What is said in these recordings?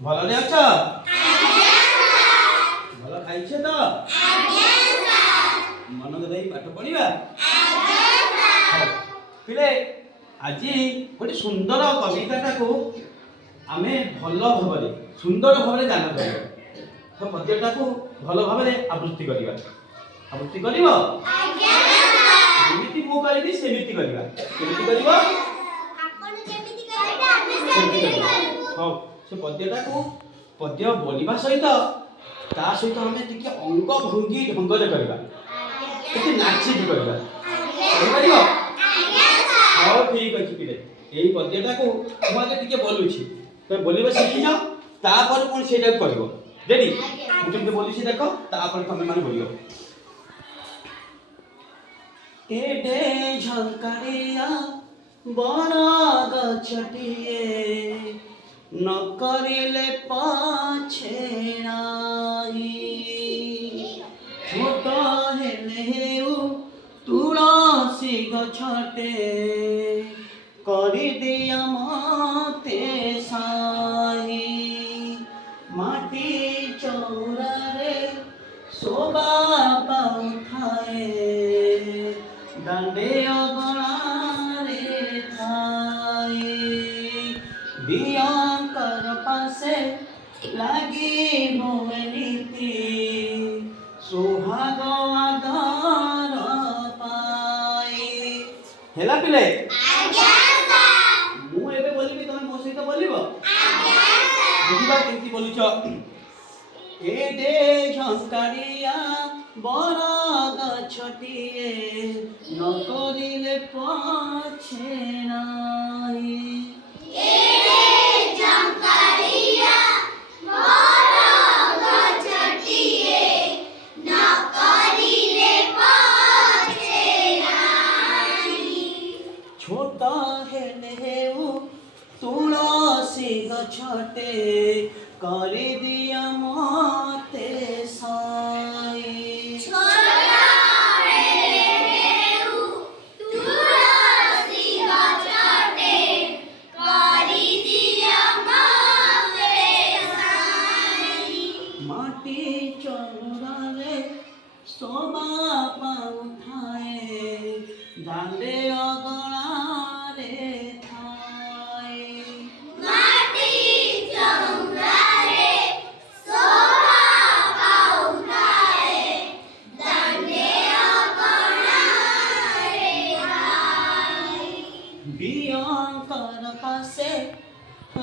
भलरे अछ भल खाइछ तो मन दे पाठ पढ़िबा पिले आज गोटे सुंदर कविता को आमे भल भाव सुंदर भाव गान कर तो पद्यटा को भल भाव आवृत्ति करवा आवृत्ति करिवो जेमिति मु कहबी सेमिति करवा केमिति करबो आपण जेमिति कहबे आमे सेमिति करबो हां से पद्यटा को पद्य बोलिबा सहित ता सहित हमें टिके अंग भंगी ढंग रे करबा टिके नाची भी करबा करिवो हां ठीक अछि पिले एई पद्यटा को हम आगे टिके बोलुछि तो बोलिबा सिखि जाओ तापर कोन सेटा करबो रेडी मु तुमके बोलुछि देखो तापर तमे माने बोलियो एडे झंकारिया बड़ा गछटिए न करिले पाछे नाई छोट हेले तुलसी गछटे करि दिया मते साई माटी चौरारे शोभा पाउथाए दांडे अगणारे थाए दियांकर पासे लागी मोए नीति सुहाग आधार पाए हेला पिले मु एबे बोलिबी तमे मो सहित बोलिबो बुझिबा केमति बोलुछ एडे झंकारिया बड़ा गछटिए न करिले पाछे नाई एडे झंकारिया बड़ा गछटिए न करिले पाछे नाई छोटा हेले तुलसी गछटे करि दिया मते साई छोटा हेले तुलसी गछटे करि दिया मते साई माटी चौरारे शोभा पाउथाए दांडे अगणारे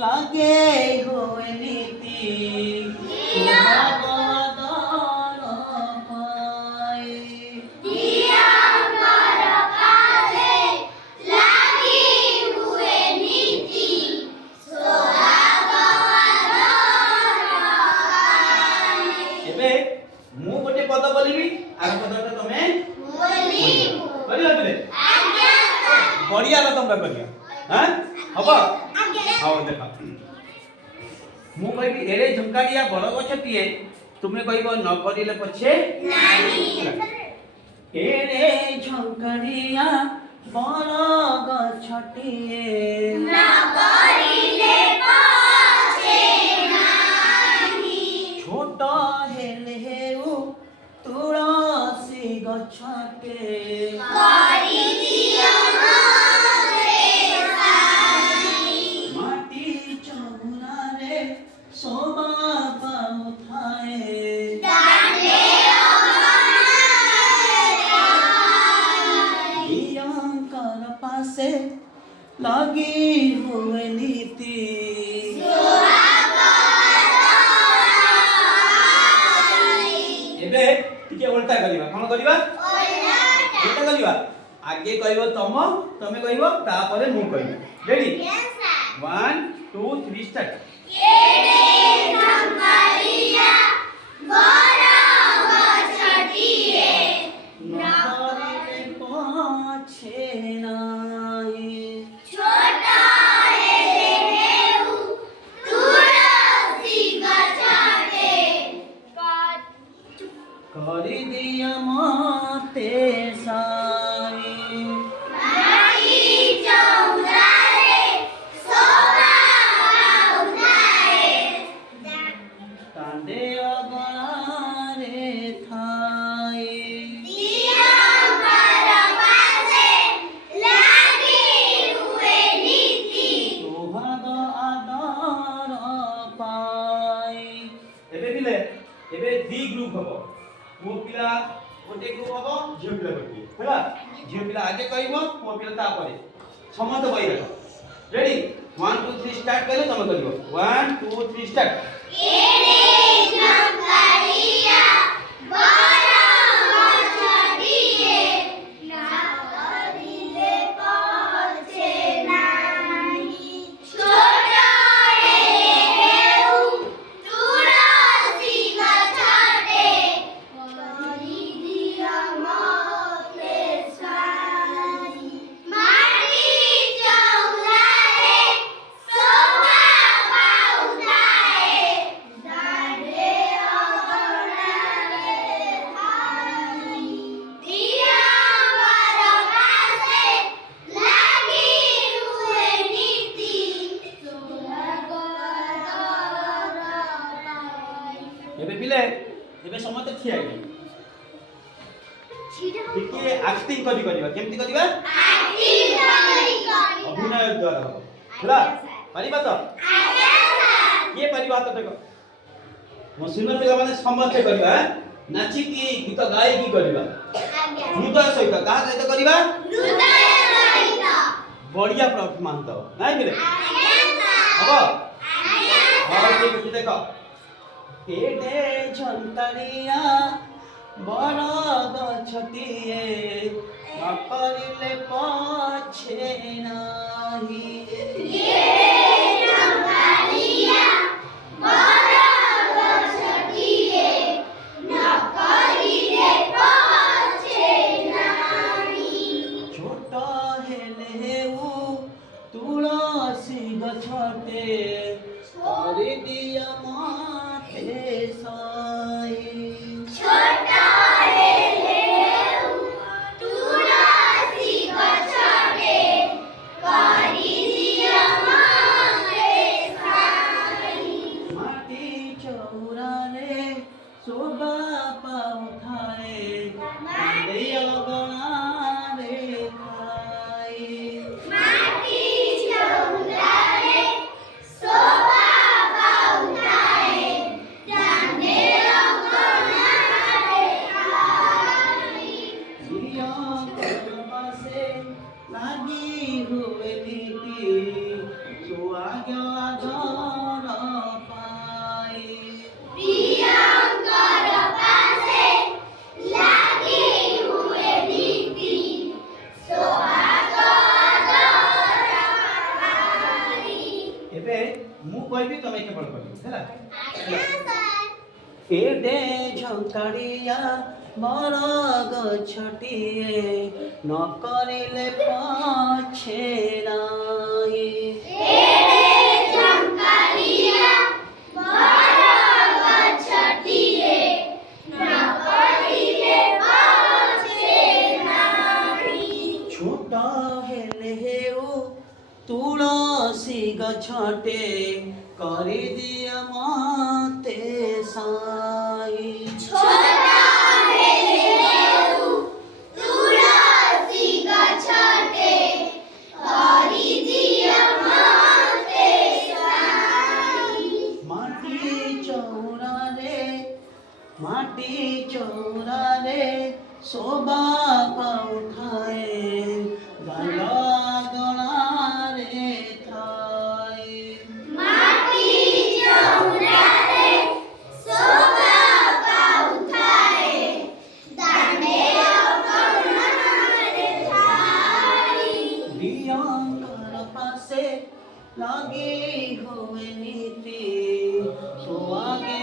लागे होए नीति भगवदार पाए दियांकर पासे लागी हुए नीति भगवदार पाए एबे मु गोटे पद बोलिबी आर पदटा तमे बोलिबो करियो बले आज्ञा बढ़िया रकम करियो हां हबो आओ देखा मु कहबी एरे झंकारिया बड़ गछटिए तुमने कहबो न करिले पछे नाही एरे झंकारिया बड़ गछटिए न करिले पछे नाही छोट हेले तुलसी गछटे करि दिया शोभा पाउथाए दांडे दियांकर पासे लागी हुए नीति एबे टिके उल्टा करिबा कोन करिबा उल्टा करिबा आगे कहबो तमे कहबो तापरे मु कहबी रेडी 1 2 3 स्टार्ट एडे झंकारिया बड़ा गछटिए न करिले पाछे नाई छोटा हेले तुलसी गछटे करि दिया मते साई माई चौरारे शोभा दी ग्रुप हबो पुओ पिला गोटे ग्रुप हबो झियो पिला गोटे हैला झियो पिला आगे कहबो पुओ पिला ता परे समस्त बही रख रेडी 1 2 3 स्टार्ट करे तमे करिवो 1 2 3 स्टार्ट एबे पिले एबे समते ठिया हे ठीक एक्टिंग करिबा केमति करिबा एक्टिंग करिबा अभिनय द्वारा होला परिबा तो आज्ञा सर के परिबा तो देखो मो सिनियर पिला माने समते करिबा नाची की गीत गाई की करिबा आज्ञा हृदय सहित का सहित करिबा हृदय सहित बढ़िया परफॉर्मेंस तो नाही मिले आज्ञा सर हबो आज्ञा सर ठीक है देखो एडे झंटारिया बड़ गछटिए न करिले पछे नाही एडे झंटारिया बड़ गछटिए न करिले पछे नाही छोट हेले उ तुलसी गछटे करे दिया छोटा तुलसी गछटे करी दिया माटी चौरा रे शोभा पाउथाए गणा रे खाए माटी चौरा रे शोभा एडे झंकारिया बड़ गछटिए न करिले पछे नाही एडे झंकारिया बड़ गछटिए न करिले पछे नाही छोटा हेले ओ तुलसी गछटे करि दिया माते साई छोटा हेले तुलसी गछटे करि दिया माते साई माटी चौरा रे शोभा पाउठाए गला गणा रे थाए लगी हुए नीति तो आगे